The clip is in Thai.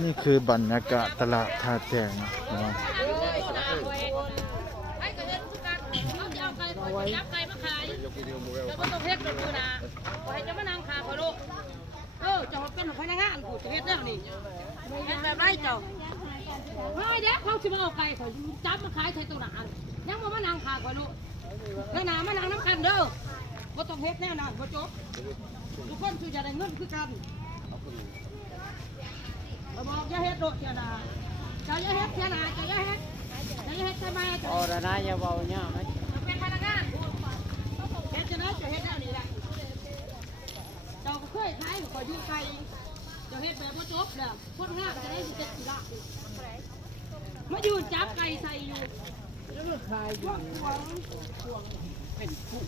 นี่คือบรรยากาศตลาดท่าแจงนะจับไก่มาขายแล้วก็ต้องเฮ็ดกับมือนะขอให้จะมานั่งขาเขาลูกจะเป็นพนักงานกูจะเฮ็ดเรื่องนี้เฮ็ดแบบไรเจ้าเฮ้ยเด็กเขาจะมาเอาไก่เขาจับมาขายใช้ตัวหนายังมานั่งขาเขาลูกแล้วหนามานั่งน้ำกันเด้อบ่ต้องเฮ็ดแน่นอนบ่จบทุกคนคือจะได้เงินคือกันบอกอย่าเฮ็ดโดดเสียนาจะอย่าเฮ็ดเสียนาจะอย่าเฮ็ดใช่ไหมอ๋อระนาอย่าเบาเนี่ยไหมเป็นพนักงานเฮ็ดจะได้จะเฮ็ดได้นี่แหละเจ้าเคยขายขอยืมไก่เจ้าเฮ็ดแบบว่าจบเด้อคนห้าจะได้สิเจ็ดสิละมายืนจับไก่ใส่อยู่แล้วก็ขายอยู่เป็นผู้